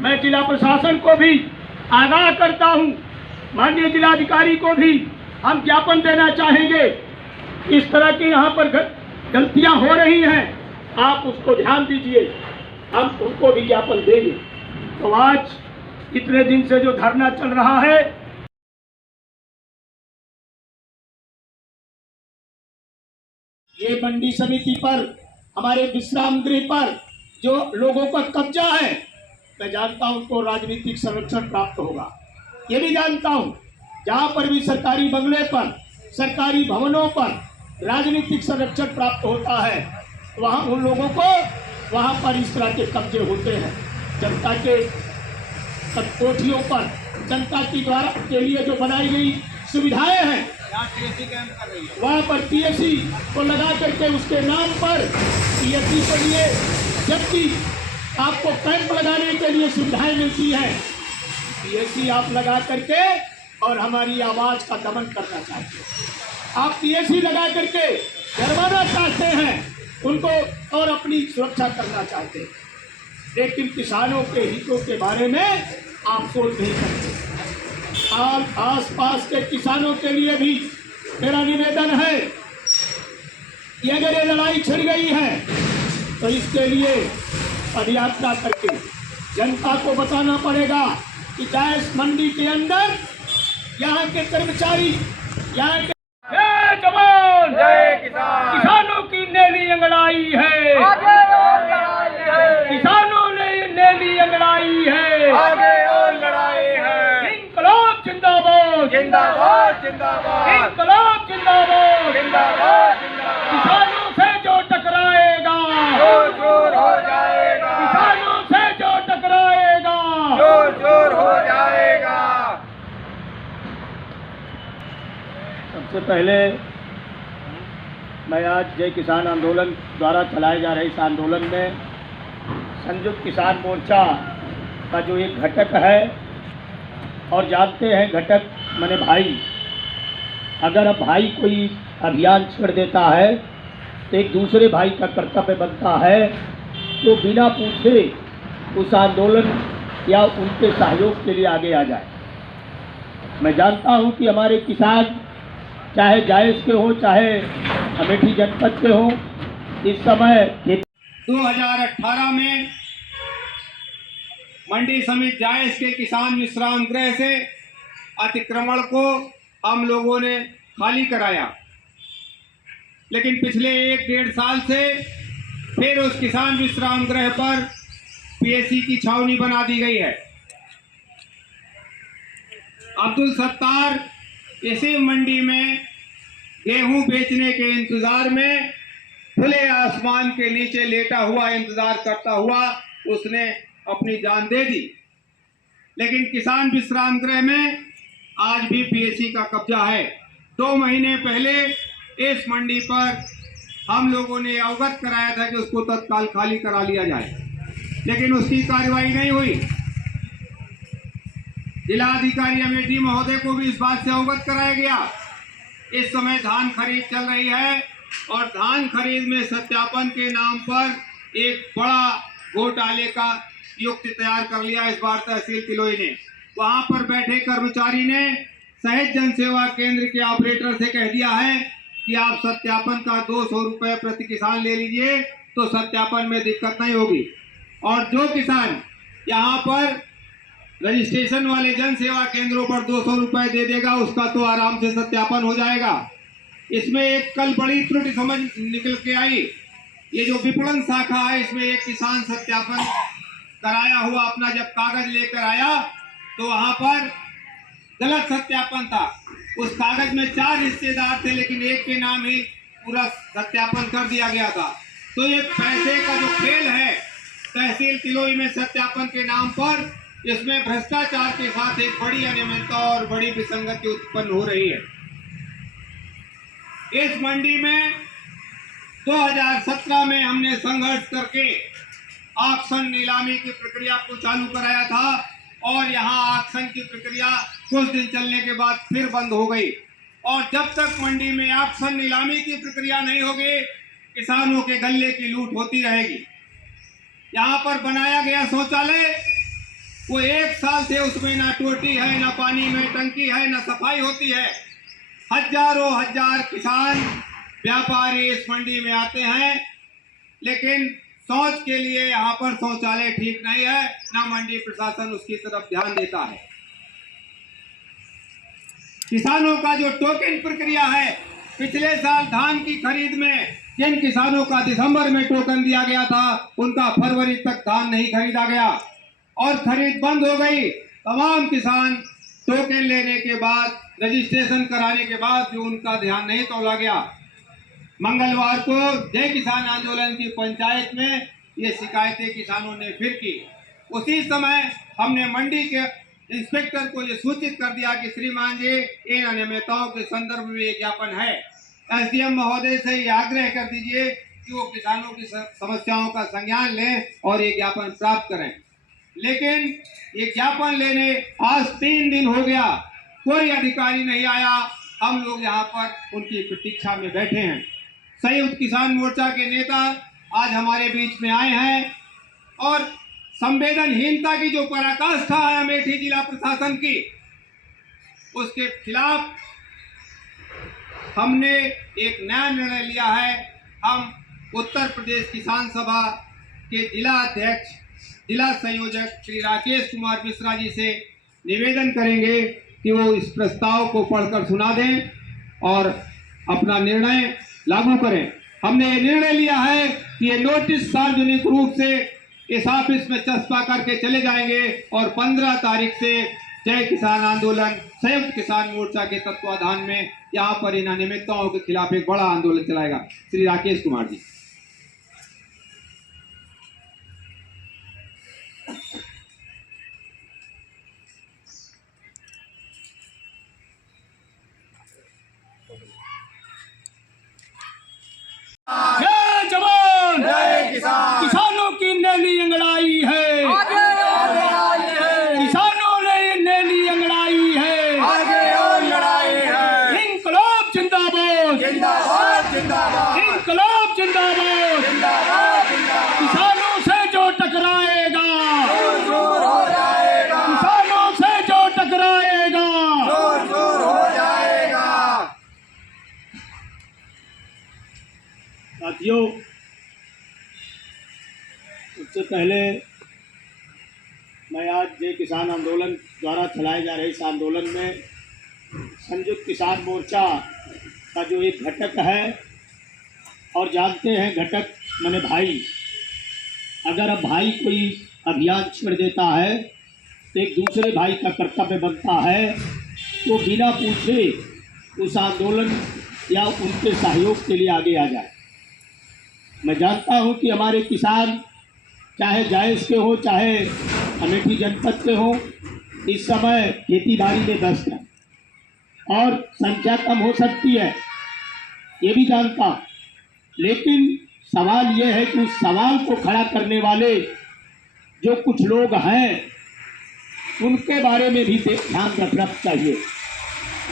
मैं जिला प्रशासन को भी आगाह करता हूं, माननीय जिलाधिकारी को भी हम ज्ञापन देना चाहेंगे। इस तरह की यहाँ पर गलतियां हो रही हैं, आप उसको ध्यान दीजिए, हम उनको भी ज्ञापन देंगे। तो आज इतने दिन से जो धरना चल रहा है, ये मंडी समिति पर, हमारे विश्राम गृह पर जो लोगों का कब्जा है, मैं जानता हूं उनको राजनीतिक संरक्षण प्राप्त होगा। ये भी जानता हूं जहां पर भी सरकारी बंगले पर, सरकारी भवनों पर राजनीतिक संरक्षण प्राप्त होता है, वहां उन लोगों को वहां पर इस तरह के कब्जे होते हैं। जनता के कोठियों पर जनता की द्वारा के लिए जो बनाई गई सुविधाएं हैं, वहां पर पीएससी को लगा करके उसके नाम पर पीएससी के लिए, जबकि आपको कैंप लगाने के लिए सुविधाएं मिलती हैं, पीएससी आप लगा करके और हमारी आवाज का दमन करना चाहते हैं। आप पीएससी लगा करके डरवाना चाहते हैं उनको और अपनी सुरक्षा करना चाहते हैं, लेकिन किसानों के हितों के बारे में आप सोच नहीं सकते। आस पास के किसानों के लिए भी मेरा निवेदन है कि अगर ये लड़ाई छिड़ गई है तो इसके लिए पदयात्रा करके जनता को बताना पड़ेगा कि जायस मंडी के अंदर यहाँ के कर्मचारी, यहाँ के जय जवान जय किसान, किसानों की नेली अंगड़ाई है, आगे और लड़ाई है, किसानों ने नेली अंगड़ाई है, आगे और लड़ाई है। इंकलाब जिंदाबाद जिंदाबाद जिंदाबाद, इंकलाब जिंदाबाद जिंदाबाद जिंदाबाद। किसानों से जो टकराएगा जोर जोर हो जाएगा, किसानों से जो टकराएगा जोर जोर हो जाएगा। सबसे पहले मैं आज जय किसान आंदोलन द्वारा चलाए जा रहे इस आंदोलन में संयुक्त किसान मोर्चा का जो एक घटक है, और जानते हैं घटक माने भाई, अगर अब भाई कोई अभियान छेड़ देता है तो एक दूसरे भाई का कर्तव्य बनता है तो बिना पूछे उस आंदोलन या उनके सहयोग के लिए आगे आ जाए। मैं जानता हूं कि हमारे किसान चाहे जायस के हो चाहे अमेठी जनपद के हो, इस समय 2018 में मंडी समिति जायस के किसान विश्राम गृह से अतिक्रमण को हम लोगों ने खाली कराया, लेकिन पिछले 1-1.5 साल से फिर उस किसान विश्राम गृह पर पीएससी की छावनी बना दी गई है। अब्दुल सत्तार इसी मंडी में गेहूं बेचने के इंतजार में खुले आसमान के नीचे लेटा हुआ इंतजार करता हुआ उसने अपनी जान दे दी, लेकिन किसान विश्राम गृह में आज भी पीएससी का कब्जा है। 2 महीने पहले इस मंडी पर हम लोगों ने अवगत कराया था कि उसको तत्काल खाली करा लिया जाए, लेकिन उसकी कार्रवाई नहीं हुई। जिलाधिकारी अमेठी महोदय को भी इस बात से अवगत कराया गया। इस समय धान खरीद चल रही है और धान खरीद में सत्यापन के नाम पर एक बड़ा घोटाले का युक्ति तैयार कर लिया इस बार तहसील तिलोई ने। वहां पर बैठे कर्मचारी ने सहज जन सेवा केंद्र के ऑपरेटर से कह दिया है कि आप सत्यापन का 200 रुपये प्रति किसान ले लीजिए तो सत्यापन में दिक्कत नहीं होगी, और जो किसान यहाँ पर रजिस्ट्रेशन वाले जन सेवा केंद्रों पर 200 रुपये दे देगा उसका तो आराम से सत्यापन हो जाएगा। इसमें एक कल बड़ी त्रुटि समझ निकल के आई। ये जो विपणन शाखा है, इसमें एक किसान सत्यापन कराया हुआ अपना जब कागज लेकर आया तो वहां पर गलत सत्यापन था। उस कागज में 4 हिस्सेदार थे, लेकिन एक के नाम ही पूरा सत्यापन कर दिया गया था। तो ये पैसे का जो खेल है तहसील तिलोई में सत्यापन के नाम पर, इसमें भ्रष्टाचार के साथ एक बड़ी अनियमितता और बड़ी विसंगति उत्पन्न हो रही है। इस मंडी में 2017 में हमने संघर्ष करके ऑक्शन नीलामी की प्रक्रिया को चालू कराया था, और यहाँ ऑक्शन की प्रक्रिया कुछ दिन चलने के बाद फिर बंद हो गई। और जब तक मंडी में ऑक्शन नीलामी की प्रक्रिया नहीं होगी, किसानों के गल्ले की लूट होती रहेगी। यहाँ पर बनाया गया शौचालय वो 1 साल से उसमें ना टोटी है, ना पानी में टंकी है, ना सफाई होती है। हजारों हजार किसान व्यापारी इस मंडी में आते हैं, लेकिन शौच के लिए यहाँ पर शौचालय ठीक नहीं है, ना मंडी प्रशासन उसकी तरफ ध्यान देता है। किसानों का जो टोकन प्रक्रिया है, पिछले साल धान की खरीद में जिन किसानों का दिसंबर में टोकन दिया गया था, उनका फरवरी तक धान नहीं खरीदा गया और खरीद बंद हो गई। तमाम किसान टोकन लेने के बाद, रजिस्ट्रेशन कराने के बाद भी उनका ध्यान नहीं तोला गया। मंगलवार को जय किसान आंदोलन की पंचायत में ये शिकायतें किसानों ने फिर की। उसी समय हमने मंडी के इंस्पेक्टर को ये सूचित कर दिया कि श्रीमान जी, इन अनियमितताओं के संदर्भ में ये ज्ञापन है। एसडीएम महोदय से ये आग्रह कर दीजिए कि वो किसानों की समस्याओं का संज्ञान लें और ये ज्ञापन प्राप्त करें। लेकिन ये ज्ञापन लेने आज 3 दिन हो गया, कोई अधिकारी नहीं आया। हम लोग यहाँ पर उनकी प्रतीक्षा में बैठे हैं। संयुक्त किसान मोर्चा के नेता आज हमारे बीच में आए हैं और संवेदनहीनता की जो पराकाष्ठा है अमेठी जिला प्रशासन की, उसके खिलाफ हमने एक नया निर्णय लिया है। हम उत्तर प्रदेश किसान सभा के जिला अध्यक्ष, जिला संयोजक श्री राकेश कुमार मिश्रा जी से निवेदन करेंगे कि वो इस प्रस्ताव को पढ़कर सुना दें और अपना निर्णय लागू करें। हमने ये निर्णय लिया है कि ये नोटिस सार्वजनिक रूप से इस ऑफिस में चस्पा करके चले जाएंगे और 15 तारीख से जय किसान आंदोलन संयुक्त किसान मोर्चा के तत्वाधान में यहाँ पर इन अनियमितताओं के खिलाफ एक बड़ा आंदोलन चलाएगा। श्री राकेश कुमार जी। जय जवान, जय किसान। किसानों की नैली अंगड़ाई है, किसानों ने नैली अंगड़ाई है, आगे और लड़ाई है। इंकलाब जिंदाबाद, जिंदाबाद जिंदाबाद, इंकलाब जिंदाबाद। जिंदाबाद जिंदाबाद। किसानों से जो टकराएगा, दूर हो जाएगा, किसानों से जो टकराएगा, दूर हो जाएगा। साथियों, सबसे पहले मैं आज जय किसान आंदोलन द्वारा चलाए जा रहे इस आंदोलन में संयुक्त किसान मोर्चा का जो एक घटक है, और जानते हैं घटक माने भाई, अगर अब भाई कोई अभियान छेड़ देता है तो एक दूसरे भाई का कर्तव्य बनता है तो बिना पूछे उस आंदोलन या उनके सहयोग के लिए आगे आ जाए। मैं जानता हूं कि हमारे किसान चाहे जायज़ के हो, चाहे अमेठी जनपद के हो, इस समय खेती बाड़ी में व्यस्त है और संख्या कम हो सकती है, ये भी जानता हूं। लेकिन सवाल ये है कि उस सवाल को खड़ा करने वाले जो कुछ लोग हैं, उनके बारे में भी ध्यान रखना चाहिए।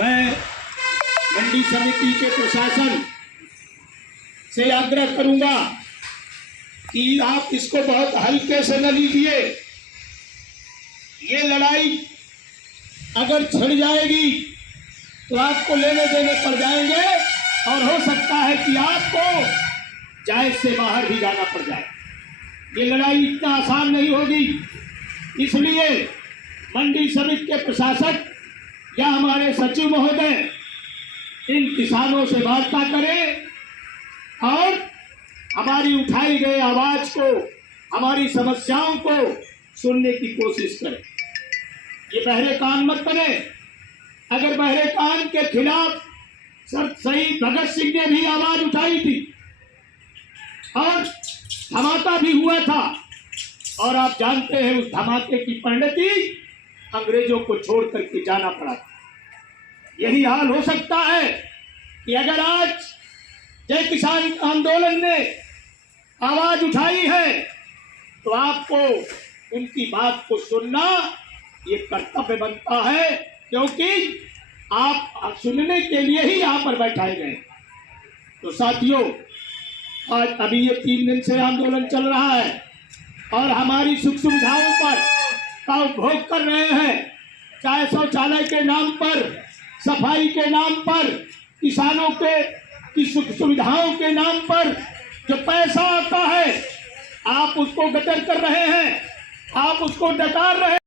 मैं मंडी समिति के प्रशासन से आग्रह करूंगा कि आप इसको बहुत हल्के से न लीजिए। ये लड़ाई अगर छिड़ जाएगी तो आपको लेने देने पड़ जाएंगे और हो सकता है कि आपको जायज से बाहर भी जाना पड़ जाए। ये लड़ाई इतना आसान नहीं होगी, इसलिए मंडी समिति के प्रशासक या हमारे सचिव महोदय इन किसानों से वार्ता करें और हमारी उठाई गई आवाज को, हमारी समस्याओं को सुनने की कोशिश करें। ये बहरे कान मत बने। अगर बहरे कान के खिलाफ सर शहीद भगत सिंह ने भी आवाज उठाई थी और धमाका भी हुआ था, और आप जानते हैं उस धमाके की परिणति अंग्रेजों को छोड़ करके जाना पड़ा था। यही हाल हो सकता है कि अगर आज जय किसान आंदोलन ने आवाज उठाई है तो आपको उनकी बात को सुनना ये कर्तव्य बनता है, क्योंकि आप सुनने के लिए ही यहाँ पर बैठाए गए। तो साथियों, आज अभी ये 3 दिन से आंदोलन चल रहा है और हमारी सुख सुविधाओं पर का उपभोग कर रहे हैं, चाहे शौचालय के नाम पर, सफाई के नाम पर, किसानों की सुख सुविधाओं के नाम पर जो पैसा आता है, आप उसको गटर कर रहे हैं, आप उसको डकार रहे हैं।